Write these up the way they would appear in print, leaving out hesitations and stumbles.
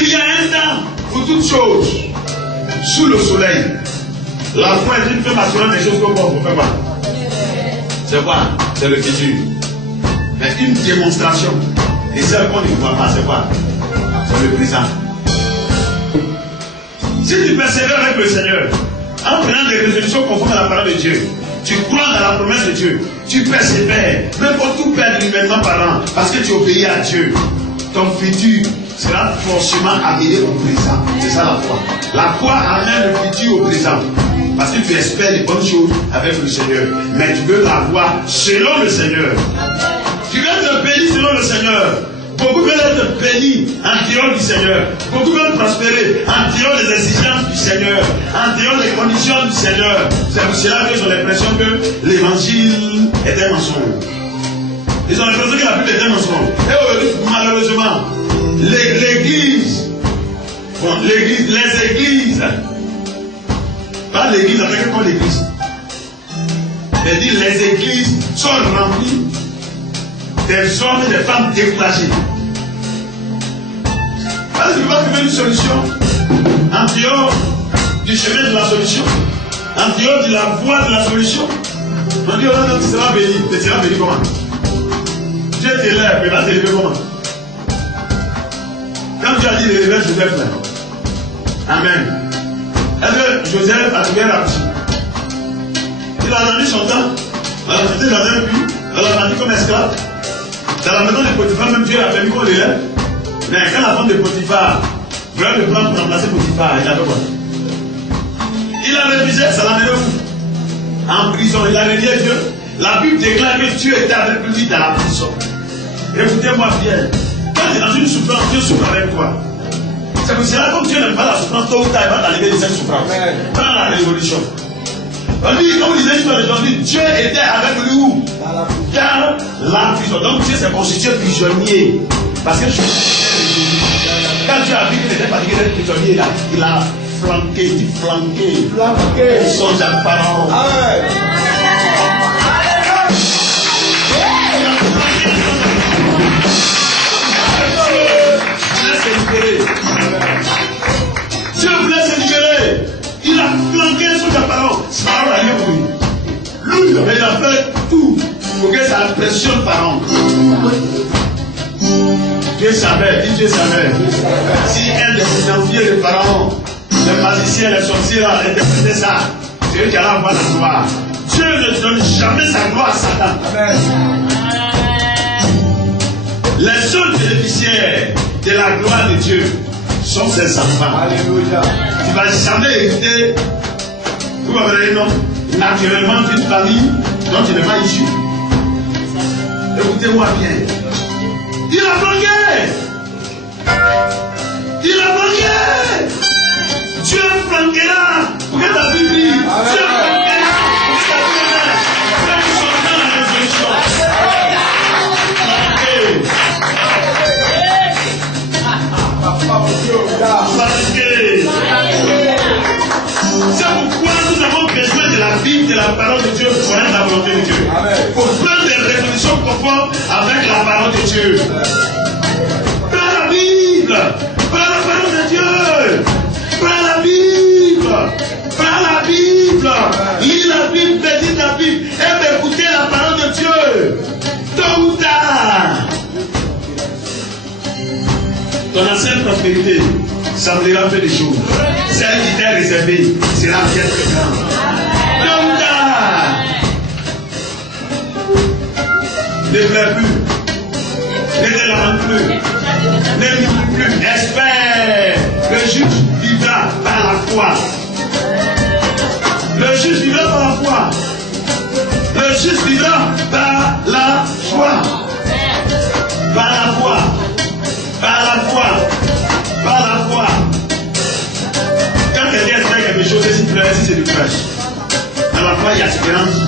Il y a un temps pour toutes choses. Sous le soleil. La foi est une femme assurant des choses qu'on ne peut pas. C'est quoi? C'est le futur. Mais une démonstration. Et celle qu'on ne voit pas, c'est quoi? C'est le présent. Si tu persévères avec le Seigneur, en prenant des résolutions conformes à la parole de Dieu, tu crois dans la promesse de Dieu, tu persévères, même pour tout perdre humainement parlant, parce que tu obéis à Dieu, ton futur sera forcément amené au présent. C'est ça la foi. La foi amène le futur au présent. Parce que tu espères les bonnes choses avec le Seigneur. Mais tu veux l'avoir selon le Seigneur. Tu veux être béni selon le Seigneur. Beaucoup veulent être bénis en dehors du Seigneur. Beaucoup veulent prospérer en dehors des exigences du Seigneur, en dehors des conditions du Seigneur. C'est pour cela que j'ai l'impression que l'évangile est un mensonge. Ils ont l'impression que la Bible est un mensonge. Et malheureusement, l'église, les églises, pas l'église en tant que l'église, mais dit les églises sont remplies des hommes et des femmes découragés. Parce que tu vas trouver une solution en dehors du chemin de la solution, en dehors de la voie de la solution. On dit, oh non, tu seras béni. Tu seras béni comment? Dieu t'élève, mais va t'élever comment? Quand Dieu a dit d'élever Joseph là. Amen. Est-ce que Joseph a trouvé la bouche? Il a attendu son temps. Alors c'était dans un puits. Alors il a vendu comme esclave. Dans la maison de Potiphar, même Dieu a permis qu'on l'élève. Mais quand la femme de Potiphar voulait le prendre pour remplacer Potiphar, il avait quoi? Il a révisé, ça l'a mené où? En prison. Il a renié Dieu. La Bible déclare que Dieu était avec lui dans la prison. Écoutez-moi bien. Quand tu es dans une souffrance, Dieu souffre avec toi. C'est pour cela, comme Dieu n'aime pas la souffrance, tôt ou tard, il va t'enlever de cette souffrance. Prends la résolution. On dit, comme disait aujourd'hui, Dieu était avec lui où? Dans la prison. Donc Dieu s'est constitué prisonnier. Parce que quand Dieu a vu qu'il était fatigué d'être prisonnier, là, il a flanqué, dit flanqué. Son apparent. Dieu voulait se libérer. Il a flanqué son apparent. Pharaon a eu lui. Lui, il a fait tout pour que ça impressionne Pharaon. Dieu savait, dit Dieu savait. Si un des financiers de Pharaon, les magiciens, les sorciers là, interprétaient ça, c'est eux qui allaient avoir la gloire. Dieu ne donne jamais sa gloire à Satan. Amen. Les seuls bénéficiaires de la gloire de Dieu sont ses enfants. Alléluia. Tu ne vas jamais hériter, vous voyez, non, naturellement d'une famille dont tu n'es pas issu. Écoutez-moi bien. Il a flanqué. Il a flanqué. Dieu flanquera pour que ta vie brille. Dieu flanquera pour que ta vie brille. Frère, nous sommes dans la résolution. C'est pourquoi nous avons besoin de la Bible, de la parole de Dieu pour connaître la volonté de Dieu. Pour prendre des résolutions conformes avec la parole de Dieu. Prends la Bible, prends la parole de Dieu, prends la Bible, prends la Bible, lis la Bible, médite la Bible, et écoutez la parole de Dieu. Tôt ou tard, ton ancienne prospérité semblera peu de choses. Celle qui t'est réservée sera bien très grande. Tôt ou tard, ne pleure plus, ne te lamente plus, ne lis plus, espère. Le juge vivra par la foi. Le juge vivra par la foi. Le juge vivra par la foi. Par la foi. Par la foi. Par la foi. Quand quelqu'un fait quelque chose, si tu le si c'est du prêche. Dans la foi, il y a espérance.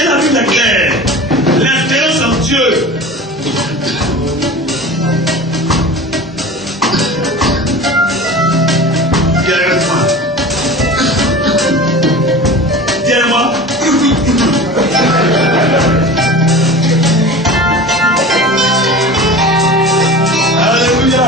Et la Bible est claire. L'espérance en Dieu. Viens-moi. Alléluia.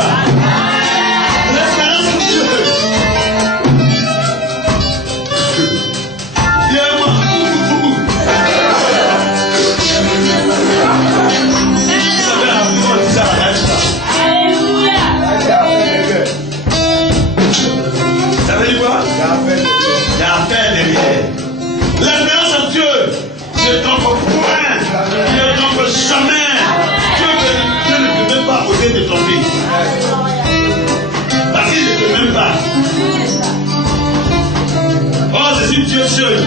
choses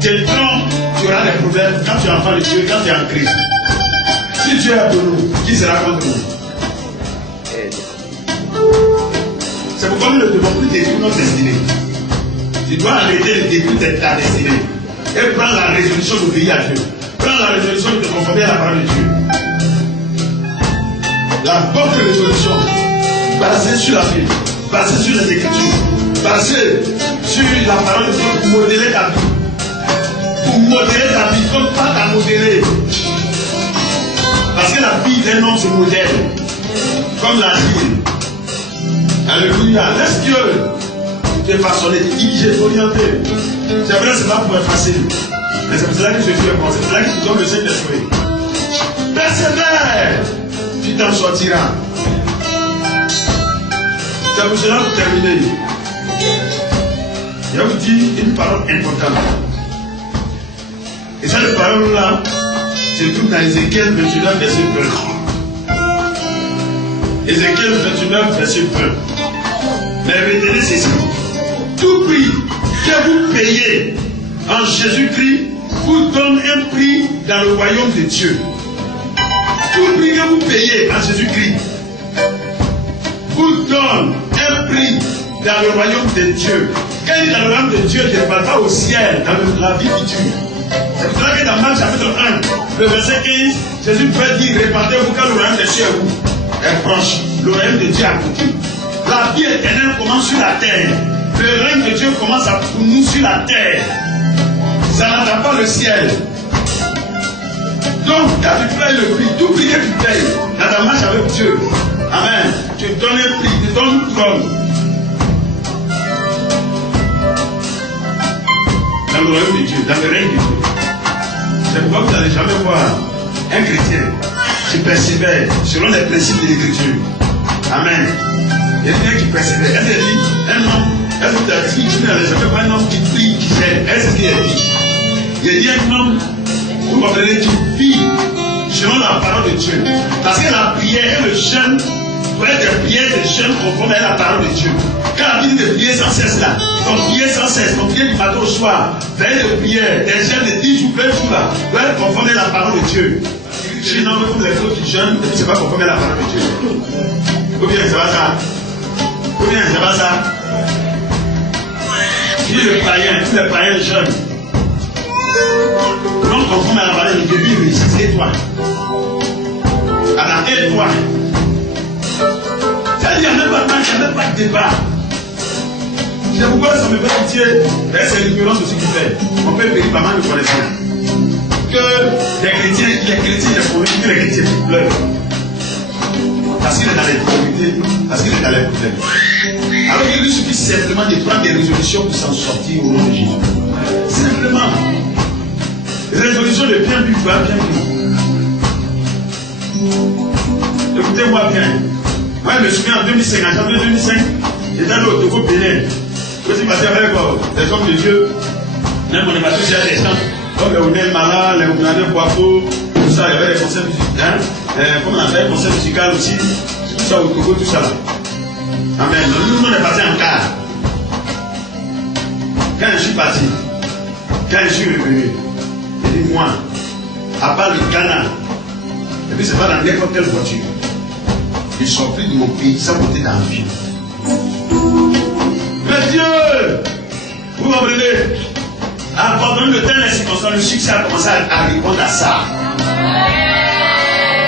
te trompent, tu auras des problèmes quand tu es enfant de Dieu, quand tu es en Christ. Si Dieu est pour nous, qui sera contre nous? C'est pourquoi nous ne devons plus détruire notre destinée. Tu dois arrêter de détruire ta destinée et prendre la résolution d'obéir à Dieu. Prends la résolution de te conformer à la parole de Dieu. La bonne résolution, basée sur la Bible, basée sur les Écritures, basée sur la parole de Dieu pour modérer ta vie. Pour modérer ta vie, comme pas ta modérer. Parce que la vie d'un homme se modèle. Comme la vie. Alléluia. Laisse Dieu te façonner, te diriger, t'orienter. C'est vrai, c'est pas pour être facile. Mais c'est pour cela que Jésus est bon. C'est pour cela que tu donnes le Saint-Esprit. Persévère. Tu t'en sortiras. C'est pour cela pour terminer. Je vais vous dire une parole importante. Et cette parole-là se trouve dans Ézéchiel 29, verset 1. Ézéchiel 29, verset 1. Mais retenez ceci. Tout prix que vous payez en Jésus-Christ vous donne un prix dans le royaume de Dieu. Tout prix que vous payez en Jésus-Christ vous donne un prix dans le royaume de Dieu. Quand il est dans le royaume de Dieu, je ne parle pas au ciel, dans la vie future. C'est pour cela que dans Marc chapitre 1, le verset 15, Jésus peut dire, répandez-vous quand le royaume de Dieu est proche. Le royaume de Dieu est à côté. La vie éternelle commence sur la terre. Le règne de Dieu commence pour nous sur la terre. Ça n'attend pas le ciel. Donc, quand tu payes le prix, tout prix que tu payes dans ta marche avec Dieu, amen, tu donnes un prix, tu donnes une couronne. Dans le royaume de Dieu, dans le règne de Dieu. C'est pourquoi vous n'allez jamais voir un chrétien qui persévère selon les principes de l'Écriture. Amen. Il y a quelqu'un qui persévère. Elle dit, un homme, est-ce que tu n'allais jamais voir un homme qui prie, qui gêne? Est-ce qu'il a dit? Il a dit un homme, vous comprenez, qui vit selon la parole de Dieu. Parce que la prière et le jeûne doit être des prières de jeûne conformes à la parole de Dieu. Quand la Bible de prier sans cesse là, ton prière sans cesse, ton prière du matin au soir, veille de prière, des jeûnes de 10 jours, 20 jours là, doit être conforme à la parole de Dieu. Sinon, comme les autres qui jeûnent, c'est pas conforme à la parole de Dieu. Ou bien c'est pas ça. Ou bien c'est pas ça. Tous les païens jeûnent. Non conforme à la parole de Dieu, lui, c'est toi. Alors, aide-toi. C'est-à-dire, il n'y a même pas de match, il n'y a même pas de débat. C'est pourquoi ça me fait pitié. C'est l'ignorance aussi qui fait. On peut payer pas mal de connaissances. Que les chrétiens, les problèmes, que les chrétiens pleurent. Parce qu'il est dans les difficultés, parce qu'il est dans les problèmes. Alors il lui suffit simplement de prendre des résolutions pour s'en sortir au nom de Jésus. Simplement. Résolution de bien vivre, bien vivre. Écoutez-moi bien. Moi, je me souviens en 2005, en janvier 2005, j'étais allé au Togo Bénin. Je suis passé avec des hommes de Dieu. Même on est passé sur des gens. Comme les Ounel Mala, les Ounel Boafo, tout ça, il y avait des concerts musicaux. Comme on a fait un concert musical aussi, tout ça au Togo, tout ça là. Amen. Nous, on est passé en car. Quand je suis parti, quand je suis revenu, j'ai dit, moi, à part le Ghana, et puis c'est pas dans n'importe quelle voiture. Je suis sorti de mon pays sans monter dans l'avion. Mais Dieu, vous comprenez, abandonner le temps et les circonstances, le succès a commencé à répondre à ça.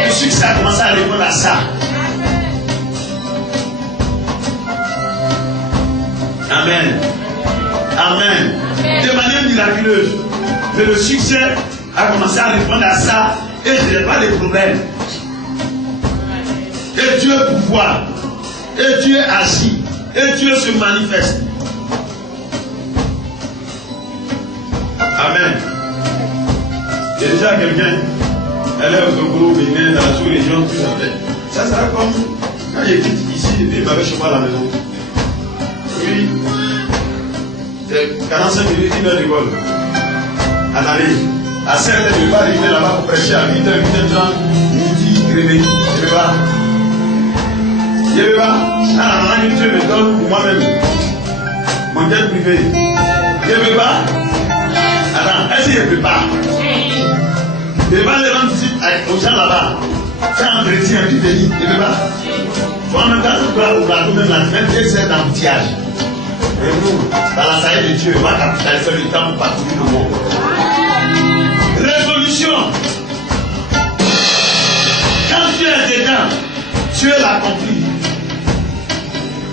Le succès a commencé à répondre à ça. Amen. Amen. De manière miraculeuse. Mais le succès a commencé à répondre à ça et je n'ai pas de problème. Et Dieu pouvoir. Et Dieu agit. Et Dieu se manifeste. Amen. Il y a déjà quelqu'un, elle est au Togo, au Bénin, dans la sous-région, tout ça fait. Ça sera comme quand il était ici, et puis il m'avait chez moi à la maison. Oui. C'est 45 minutes, 1 heure de vol. À l'aller. À 7 heures, je ne vais pas arriver là-bas pour prêcher à 8h, 8h30, midi, réveillé. Je ne vais pas. Je ne vais pas. À la main, Dieu me donne pour moi-même. Mon jet privé. Je ne vais pas. Attends, est-ce qu'il ne peut pas? Il va les rendre visite aux gens là-bas. C'est un chrétien du pays. Il ne peut pas. En même temps, tu dois ouvrir même la semaine, c'est d'embouteillage. Et nous, dans la salle de Dieu, on va capitaliser le temps pour parcourir le monde. Résolution. Quand tu es dedans, Dieu l'a compris.